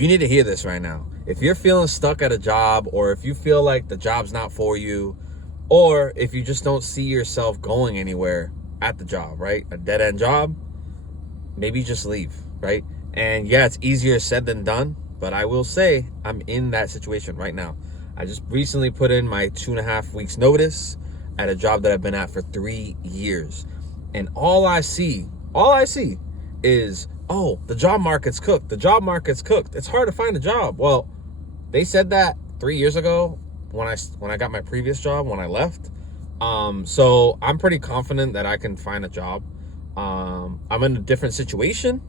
You need to hear this right now. If you're feeling stuck at a job, or if you feel like the job's not for you, or if you just don't see yourself going anywhere at the job, right? A dead-end job, maybe just leave, right? And yeah, it's easier said than done, but I will say I'm in that situation right now. I just recently put in my 2.5 weeks notice at a job that I've been at for 3 years. And all I see is, oh, the job market's cooked. The job market's cooked. It's hard to find a job. Well, they said that 3 years ago when I got my previous job, when I left. So I'm pretty confident that I can find a job. I'm in a different situation.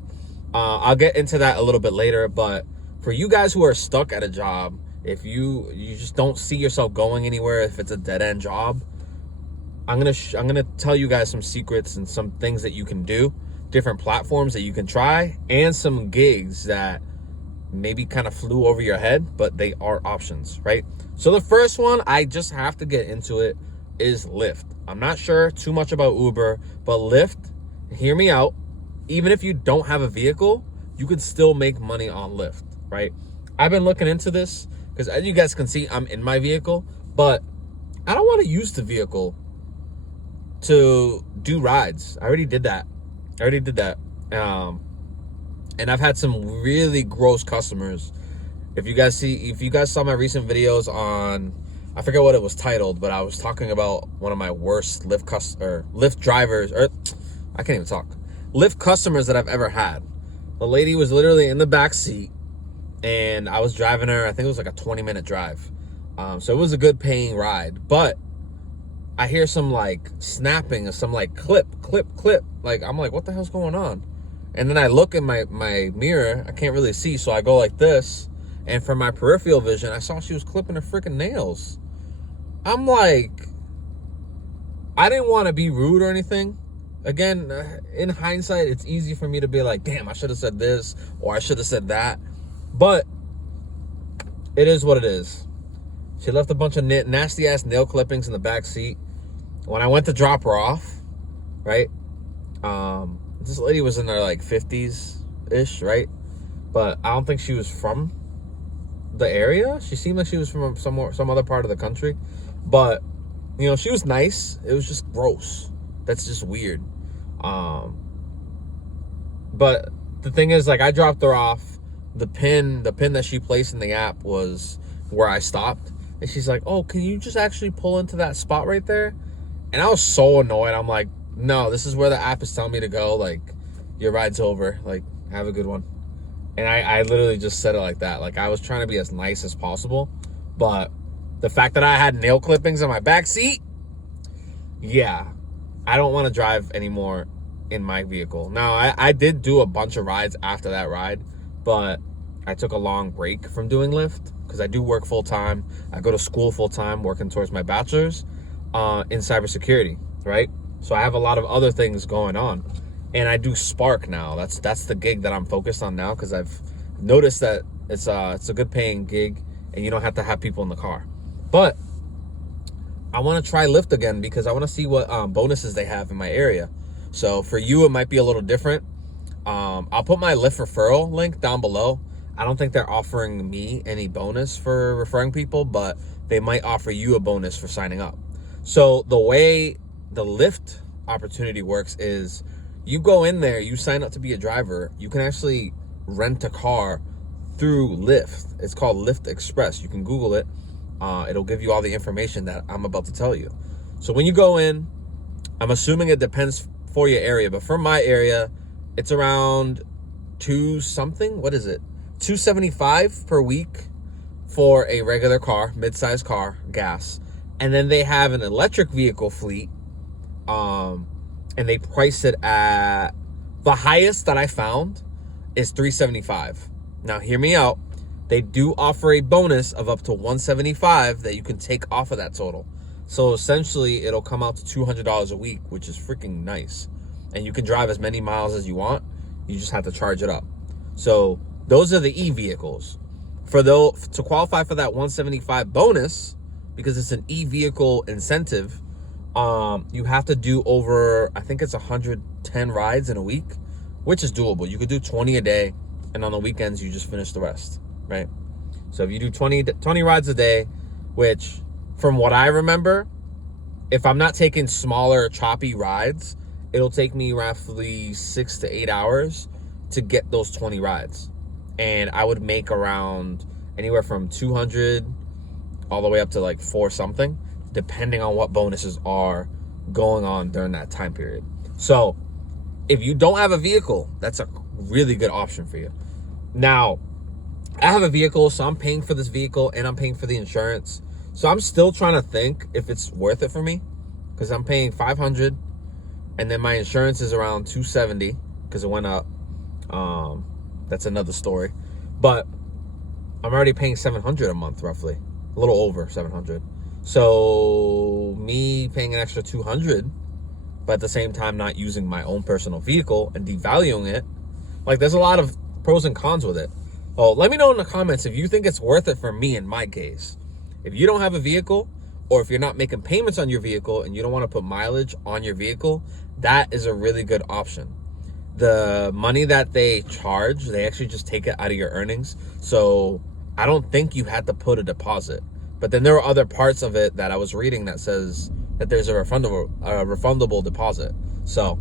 I'll get into that a little bit later, but for you guys who are stuck at a job, if you just don't see yourself going anywhere, if it's a dead-end job, I'm gonna tell you guys some secrets and some things that you can do, different platforms that you can try, and some gigs that maybe kind of flew over your head, but they are options, right? So the first one, I just have to get into it, is Lyft. I'm not sure too much about Uber, but Lyft, hear me out. Even if you don't have a vehicle, you could still make money on Lyft, right? I've been looking into this because, as you guys can see, I'm in my vehicle, but I don't want to use the vehicle to do rides. I already did that. And I've had some really gross customers. If you guys saw my recent videos on, I forget what it was titled, but I was talking about one of my worst Lyft drivers, or I can't even talk. Lyft customers that I've ever had. The lady was literally in the back seat, and I was driving her. I think it was like a 20-minute drive. So it was a good paying ride, but I hear some like snapping or some like clip. Like, I'm like, what the hell's going on? And then I look in my mirror. I can't really see, so I go like this. And from my peripheral vision, I saw she was clipping her freaking nails. I'm like, I didn't want to be rude or anything. Again, in hindsight, it's easy for me to be like, damn, I should have said this or I should have said that. But it is what it is. She left a bunch of nasty ass nail clippings in the back seat. When I went to drop her off, right? This lady was in her like 50s-ish, right? But I don't think she was from the area. She seemed like she was from some other part of the country. But, you know, she was nice. It was just gross. That's just weird. But the thing is, like, I dropped her off. The pin that she placed in the app was where I stopped. And she's like, oh, can you just actually pull into that spot right there? And I was so annoyed. I'm like, no, this is where the app is telling me to go. Like, your ride's over. Like, have a good one. And I literally just said it like that. Like, I was trying to be as nice as possible. But the fact that I had nail clippings in my back seat, yeah, I don't want to drive anymore in my vehicle. Now, I did do a bunch of rides after that ride, but I took a long break from doing Lyft because I do work full-time. I go to school full-time, working towards my bachelor's in cybersecurity, right? So I have a lot of other things going on. And I do Spark now. That's the gig that I'm focused on now because I've noticed that it's a good paying gig and you don't have to have people in the car. But I want to try Lyft again because I want to see what bonuses they have in my area. So for you, it might be a little different. I'll put my Lyft referral link down below. I don't think they're offering me any bonus for referring people, but they might offer you a bonus for signing up. So the way the Lyft opportunity works is you go in there, you sign up to be a driver. You can actually rent a car through Lyft. It's called Lyft Express. You can Google it. It'll give you all the information that I'm about to tell you. So when you go in, I'm assuming it depends for your area, but for my area, it's around $275 per week for a regular car, mid-sized car, gas. And then they have an electric vehicle fleet, and they price it at, the highest that I found is $375. Now, hear me out. They do offer a bonus of up to $175 that you can take off of that total. So essentially, it'll come out to $200 a week, which is freaking nice. And you can drive as many miles as you want. You just have to charge it up. So those are the e-vehicles. To qualify for that $175 bonus, because it's an e-vehicle incentive, you have to do over, I think it's 110 rides in a week, which is doable. You could do 20 a day. and on the weekends you just finish the rest, right? So if you do 20 rides a day, which from what I remember, if I'm not taking smaller choppy rides, it'll take me roughly 6 to 8 hours to get those 20 rides. And I would make around anywhere from 200 all the way up to like 4 something, depending on what bonuses are going on during that time period. So if you don't have a vehicle, that's a really good option for you. Now, I have a vehicle, so I'm paying for this vehicle and I'm paying for the insurance. So I'm still trying to think if it's worth it for me, because I'm paying $500 and then my insurance is around $270 because it went up. That's another story. But I'm already paying $700 a month, roughly. A little over $700. So me paying an extra $200, but at the same time not using my own personal vehicle and devaluing it, like there's a lot of pros and cons with it. Oh, let me know in the comments if you think it's worth it for me in my case. If you don't have a vehicle, or if you're not making payments on your vehicle and you don't want to put mileage on your vehicle, that is a really good option. The money that they charge, they actually just take it out of your earnings. So I don't think you had to put a deposit. But then there are other parts of it that I was reading that says that there's a refundable deposit. So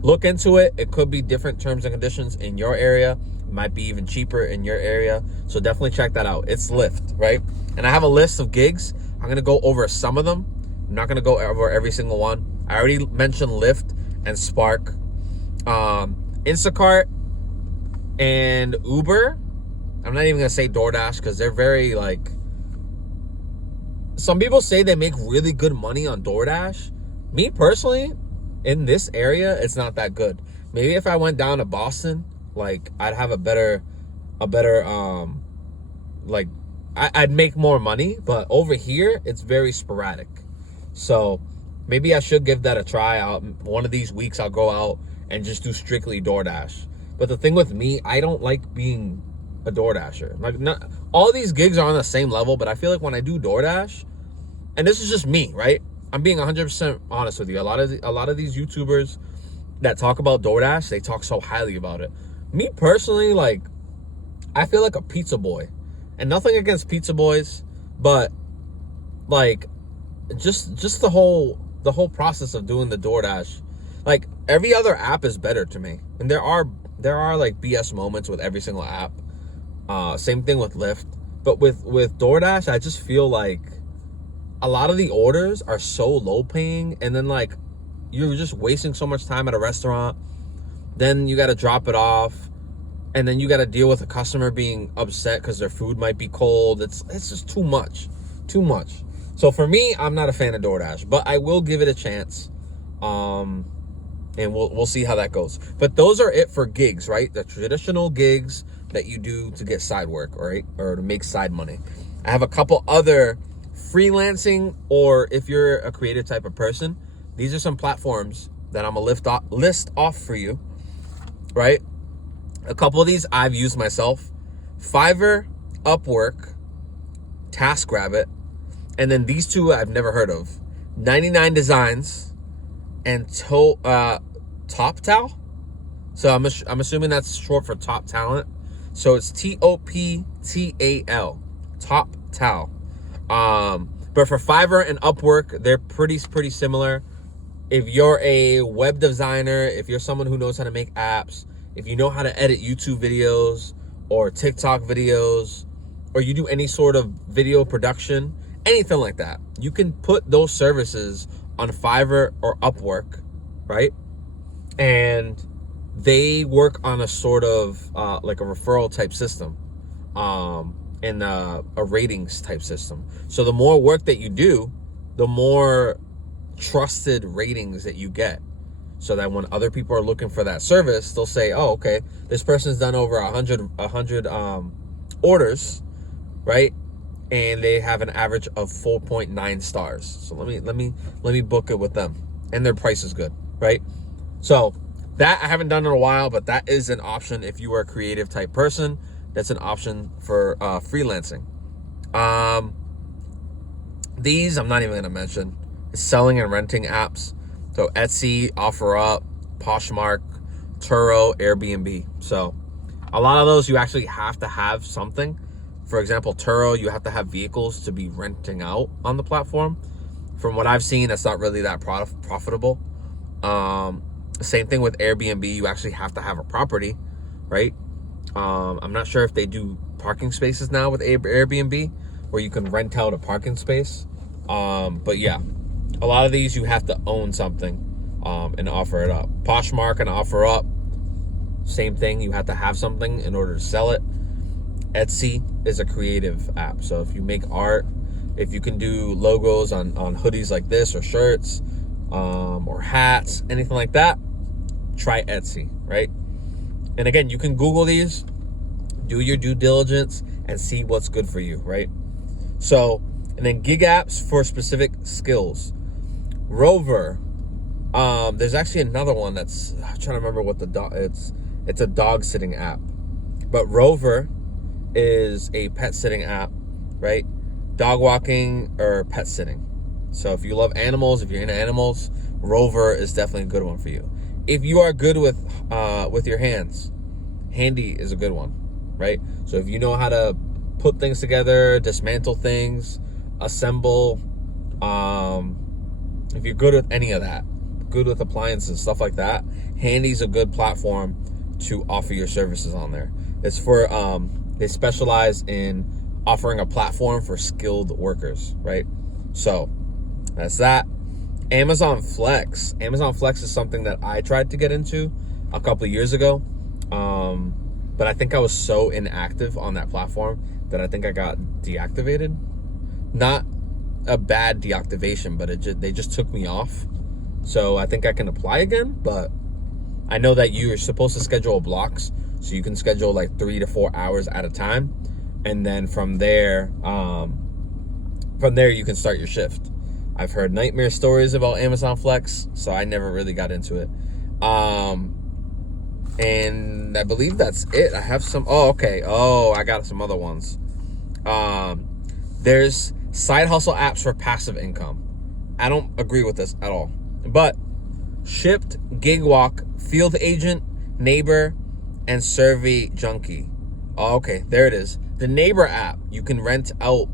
look into it. It could be different terms and conditions in your area. It might be even cheaper in your area. So definitely check that out. It's Lyft, right? And I have a list of gigs. I'm going to go over some of them. I'm not going to go over every single one. I already mentioned Lyft and Spark. Instacart and Uber. I'm not even going to say DoorDash because they're very like... Some people say they make really good money on DoorDash. Me personally, in this area, it's not that good. Maybe if I went down to Boston, like I'd have a better like I'd make more money, but over here it's very sporadic. So maybe I should give that a try out. One of these weeks I'll go out and just do strictly DoorDash. But the thing with me, I don't like being a DoorDasher. Like, not all these gigs are on the same level, but I feel like when I do DoorDash, and this is just me, right? I'm being 100% honest with you. A lot of these YouTubers that talk about DoorDash, they talk so highly about it. Me personally, like, I feel like a pizza boy. And nothing against pizza boys, but like just the whole process of doing the DoorDash, like every other app is better to me. And there are like BS moments with every single app. Same thing with Lyft. But with DoorDash, I just feel like a lot of the orders are so low paying, and then like you're just wasting so much time at a restaurant. Then you got to drop it off, and then you got to deal with a customer being upset because their food might be cold. It's just too much. So for me, I'm not a fan of DoorDash, but I will give it a chance. And we'll see how that goes. But those are it for gigs, right? The traditional gigs that you do to get side work, right? Or to make side money. I have a couple other freelancing, or if you're a creative type of person, these are some platforms that I'm gonna list off for you, right? A couple of these I've used myself: Fiverr, Upwork, TaskRabbit, and then these two I've never heard of: 99 Designs and TopTal. So I'm assuming that's short for Top Talent. So it's TOPTAL, TopTal. But for Fiverr and Upwork, they're pretty similar. If you're a web designer, if you're someone who knows how to make apps, if you know how to edit YouTube videos or TikTok videos, or you do any sort of video production, anything like that, you can put those services on Fiverr or Upwork, right? And they work on a sort of like a referral type system, and a ratings type system. So the more work that you do, the more trusted ratings that you get. So that when other people are looking for that service, they'll say, "Oh, okay, this person's done over 100 orders, right? And they have an average of 4.9 stars. So let me book it with them, and their price is good, right?" So that I haven't done in a while, but that is an option if you are a creative type person. That's an option for freelancing. These I'm not even gonna mention. It's selling and renting apps. So Etsy, OfferUp, Poshmark, Turo, Airbnb. So A lot of those you actually have to have something. For example, Turo, you have to have vehicles to be renting out on the platform. From what I've seen, that's not really that profitable. Same thing with Airbnb. You actually have to have a property, right? I'm not sure if they do parking spaces now with Airbnb where you can rent out a parking space. But yeah, a lot of these you have to own something and offer it up. Poshmark and OfferUp, same thing. You have to have something in order to sell it. Etsy is a creative app. So if you make art, if you can do logos on hoodies like this or shirts or hats, anything like that, try Etsy, right? And again, you can Google these, do your due diligence, and see what's good for you, right? So, and then gig apps for specific skills. Rover. There's actually another one that's, I'm trying to remember what the dog, it's a dog sitting app. But Rover is a pet sitting app, right? Dog walking or pet sitting. So if you love animals, if you're into animals, Rover is definitely a good one for you. If you are good with your hands, Handy is a good one, right? So if you know how to put things together, dismantle things, assemble, if you're good with any of that, good with appliances, stuff like that, Handy's a good platform to offer your services on there. It's for, they specialize in offering a platform for skilled workers, right? So that's that. Amazon Flex. Amazon Flex is something that I tried to get into a couple of years ago. But I think I was so inactive on that platform that I think I got deactivated. Not a bad deactivation, but they just took me off. So I think I can apply again, but I know that you're supposed to schedule blocks. So you can schedule like 3 to 4 hours at a time. And then from there you can start your shift. I've heard nightmare stories about Amazon Flex, so I never really got into it. And I believe that's it. I have some, I got some other ones. There's side hustle apps for passive income. I don't agree with this at all. But Shipt, Gigwalk, Field Agent, Neighbor, and Survey Junkie. Okay, there it is. The Neighbor app, you can rent out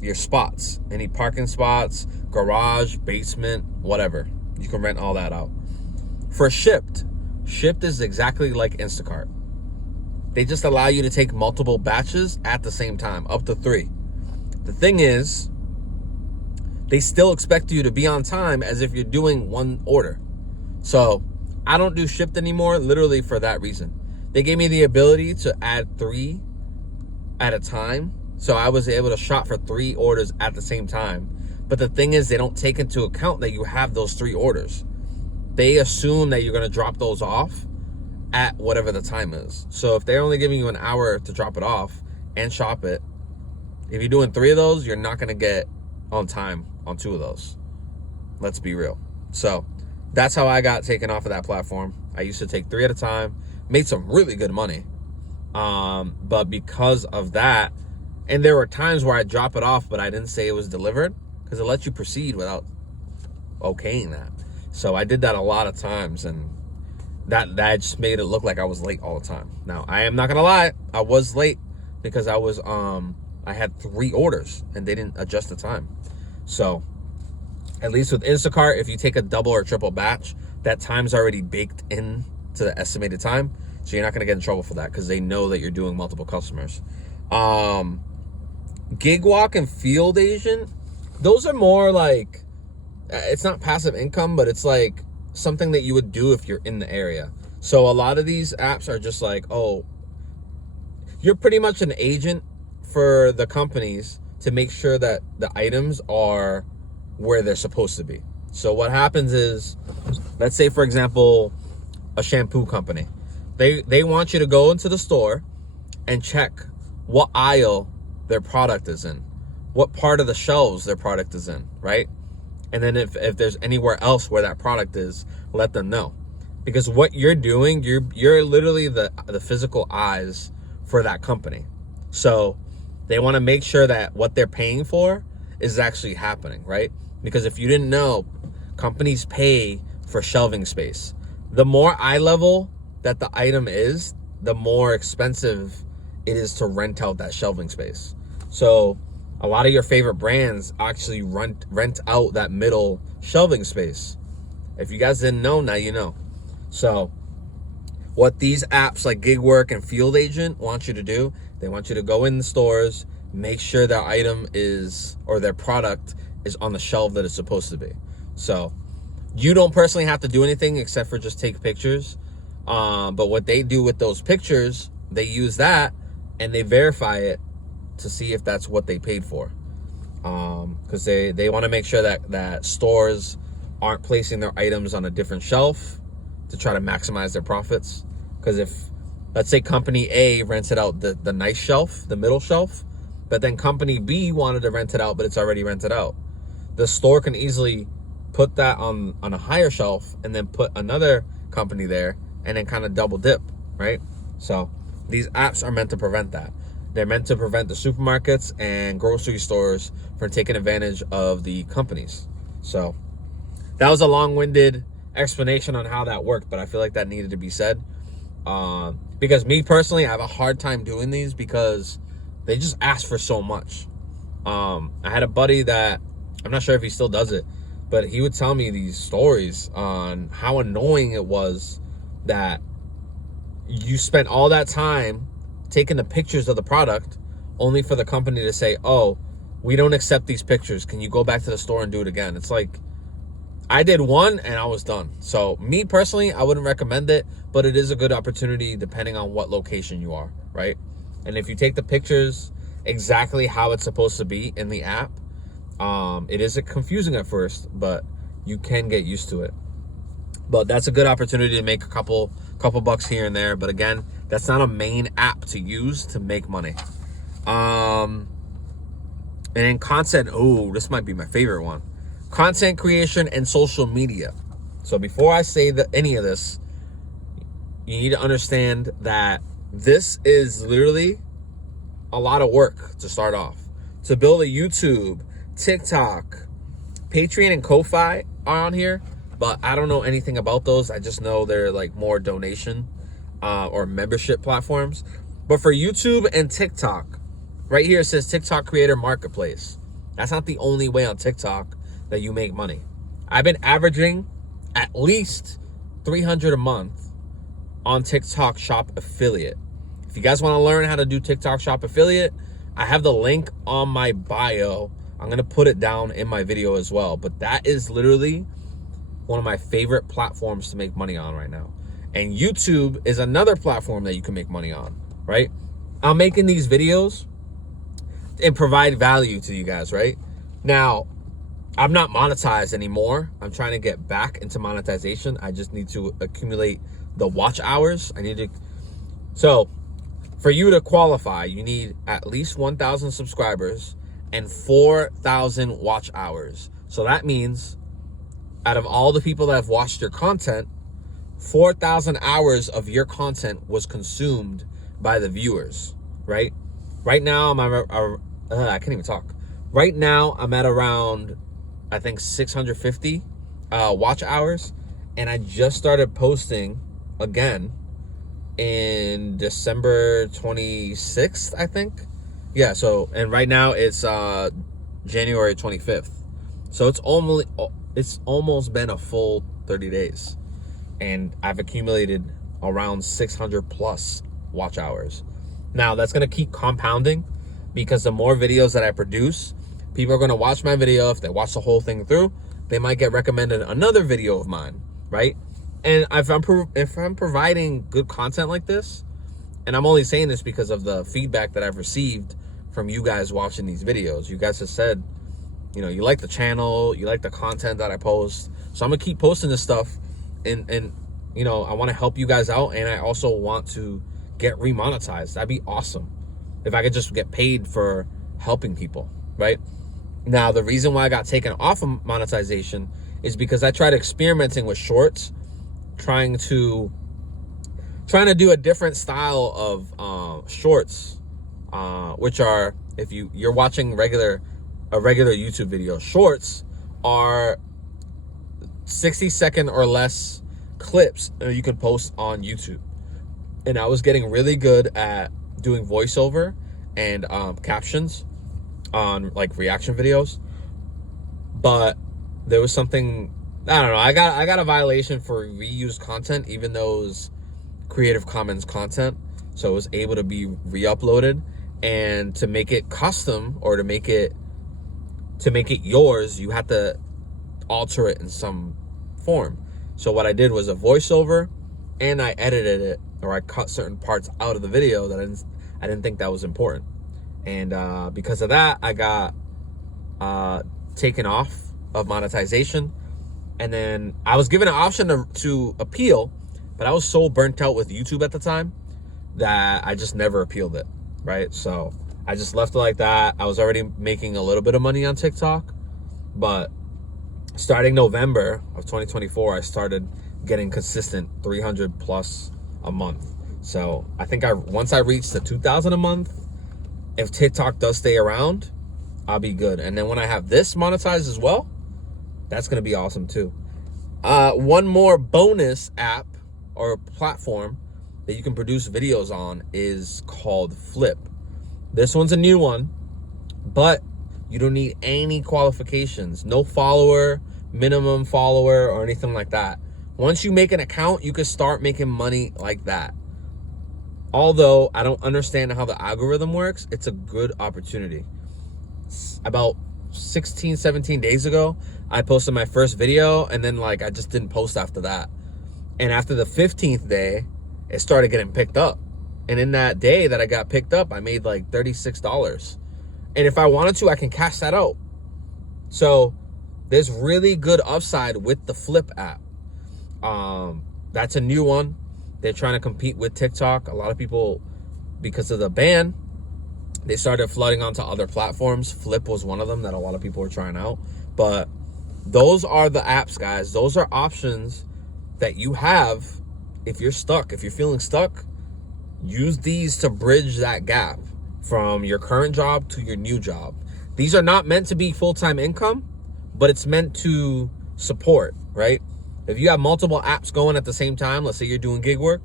your spots, any parking spots, garage, basement, whatever. You can rent all that out. For Shipt is exactly like Instacart. They just allow you to take multiple batches at the same time, up to 3. The thing is, they still expect you to be on time as if you're doing one order. So I don't do Shipt anymore, literally for that reason. They gave me the ability to add 3 at a time. So I was able to shop for 3 orders at the same time. But the thing is, they don't take into account that you have those 3 orders. They assume that you're going to drop those off at whatever the time is. So if they're only giving you an hour to drop it off and shop it, if you're doing 3 of those, you're not going to get on time on 2 of those. Let's be real. So that's how I got taken off of that platform. I used to take 3 at a time, made some really good money. But because of that, and there were times where I drop it off, but I didn't say it was delivered because it lets you proceed without okaying that. So I did that a lot of times, and that just made it look like I was late all the time. Now, I am not gonna lie, I was late because I was I had 3 orders and they didn't adjust the time. So at least with Instacart, if you take a double or triple batch, that time's already baked in to the estimated time. So you're not gonna get in trouble for that because they know that you're doing multiple customers. Gigwalk and Field Agent, those are more like, it's not passive income, but it's like something that you would do if you're in the area. So a lot of these apps are just like, oh, you're pretty much an agent for the companies to make sure that the items are where they're supposed to be. So what happens is, let's say, for example, a shampoo company. They want you to go into the store and check what aisle their product is in, what part of the shelves their product is in, right? And then if there's anywhere else where that product is, let them know. Because what you're doing, you're literally the physical eyes for that company. So they want to make sure that what they're paying for is actually happening, right? Because if you didn't know, companies pay for shelving space. The more eye level that the item is, the more expensive it is to rent out that shelving space. So a lot of your favorite brands actually rent out that middle shelving space. If you guys didn't know, now you know. So what these apps like GigWork and Field Agent want you to do, they want you to go in the stores, make sure their item is, or their product is on the shelf that it's supposed to be. So you don't personally have to do anything except for just take pictures. But what they do with those pictures, they use that and they verify it to see if that's what they paid for. Because they want to make sure that stores aren't placing their items on a different shelf to try to maximize their profits. Because if, let's say company A rented out the nice shelf, the middle shelf, but then company B wanted to rent it out, but it's already rented out, the store can easily put that on a higher shelf and then put another company there and then kind of double dip, right? So these apps are meant to prevent that. They're meant to prevent the supermarkets and grocery stores from taking advantage of the companies. So that was a long-winded explanation on how that worked, but I feel like that needed to be said. Because me personally, I have a hard time doing these because they just ask for so much. I had a buddy that, I'm not sure if he still does it, but he would tell me these stories on how annoying it was that you spent all that time taking the pictures of the product only for the company to say, oh, we don't accept these pictures. Can you go back to the store and do it again? It's like, I did one and I was done. So me personally, I wouldn't recommend it, but it is a good opportunity depending on what location you are, right? And if you take the pictures exactly how it's supposed to be in the app, it is confusing at first, but you can get used to it. But that's a good opportunity to make a couple bucks here and there. But again, that's not a main app to use to make money. And then content, oh, this might be my favorite one. Content creation and social media. So before I say any of this, you need to understand that this is literally a lot of work to start off. To build a YouTube, TikTok, Patreon and Ko-Fi are on here, but I don't know anything about those. I just know they're like more donation or membership platforms. But for YouTube and TikTok, right here it says TikTok Creator Marketplace. That's not the only way on TikTok that you make money. I've been averaging at least $300 a month on TikTok Shop Affiliate. If you guys want to learn how to do TikTok Shop Affiliate, I have the link on my bio. I'm going to put it down in my video as well. But that is literally one of my favorite platforms to make money on right now. And YouTube is another platform that you can make money on, right? I'm making these videos and provide value to you guys, right? Now, I'm not monetized anymore. I'm trying to get back into monetization. I just need to accumulate the watch hours. So for you to qualify, you need at least 1,000 subscribers and 4,000 watch hours. So that means out of all the people that have watched your content, 4,000 hours of your content was consumed by the viewers, right? Right now, I can't even talk. Right now, I'm at around, I think, 650 watch hours. And I just started posting again in December 26th, I think. Yeah, so, and right now it's January 25th. So it's almost been a full 30 days. And I've accumulated around 600 plus watch hours. Now, that's going to keep compounding because the more videos that I produce, people are going to watch my video. If they watch the whole thing through, they might get recommended another video of mine, right? And if I'm providing good content like this, and I'm only saying this because of the feedback that I've received from you guys watching these videos. You guys have said, you know, you like the channel, you like the content that I post. So I'm going to keep posting this stuff. And you know, I want to help you guys out. And I also want to get remonetized. That'd be awesome if I could just get paid for helping people, right? Now, the reason why I got taken off of monetization is because I tried experimenting with shorts, trying to do a different style of shorts, which are, if you're watching a regular YouTube video, shorts are 60-second or less clips you can post on YouTube. and I was getting really good at doing voiceover and captions on like reaction videos. But there was something, I don't know, I got a violation for reused content, even though it was Creative Commons content, so it was able to be re-uploaded. And to make it custom, or to make it yours, you have to alter it in some form. So what I did was a voiceover, and I edited it, or I cut certain parts out of the video that I didn't think that was important. And because of that, I got taken off of monetization. And then I was given an option to appeal, but I was so burnt out with YouTube at the time that I just never appealed it, right? So I just left it like that. I was already making a little bit of money on TikTok, but starting November of 2024, I started getting consistent 300 plus a month. So I think once I reach the 2,000 a month, if TikTok does stay around, I'll be good. And then when I have this monetized as well, that's going to be awesome too. One more bonus app or platform that you can produce videos on is called Flip. This one's a new one, but you don't need any qualifications. No minimum follower, or anything like that. Once you make an account, you can start making money like that. Although I don't understand how the algorithm works, it's a good opportunity. About 16, 17 days ago, I posted my first video, and then I just didn't post after that. And after the 15th day, it started getting picked up. And in that day that I got picked up, I made like $36. And if I wanted to, I can cash that out. So there's really good upside with the Flip app. That's a new one. They're trying to compete with TikTok. A lot of people, because of the ban, they started flooding onto other platforms. Flip was one of them that a lot of people were trying out. But those are the apps, guys. Those are options that you have if you're stuck. If you're feeling stuck, use these to bridge that gap from your current job to your new job. These are not meant to be full-time income, but it's meant to support, right? If you have multiple apps going at the same time, let's say you're doing gig work,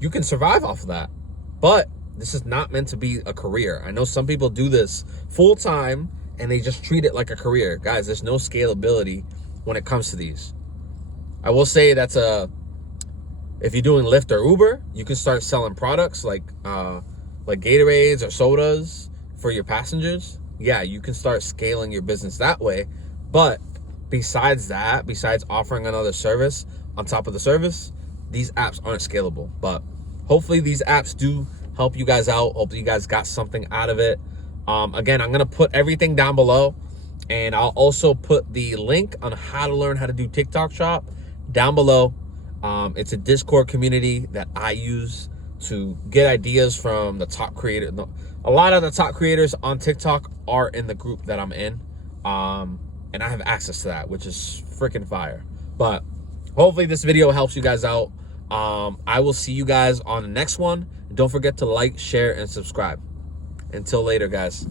you can survive off of that. But this is not meant to be a career. I know some people do this full-time and they just treat it like a career. Guys, there's no scalability when it comes to these. I will say if you're doing Lyft or Uber, you can start selling products like Gatorades or sodas for your passengers. Yeah, you can start scaling your business that way. But besides that, besides offering another service on top of the service, these apps aren't scalable. But hopefully these apps do help you guys out. Hopefully you guys got something out of it. Again, I'm going to put everything down below, and I'll also put the link on how to learn how to do TikTok Shop down below. It's a Discord community that I use to get ideas from the top creators. A lot of the top creators on TikTok are in the group that I'm in. And I have access to that, which is freaking fire. But hopefully this video helps you guys out. I will see you guys on the next one. Don't forget to like, share, and subscribe. Until later, guys.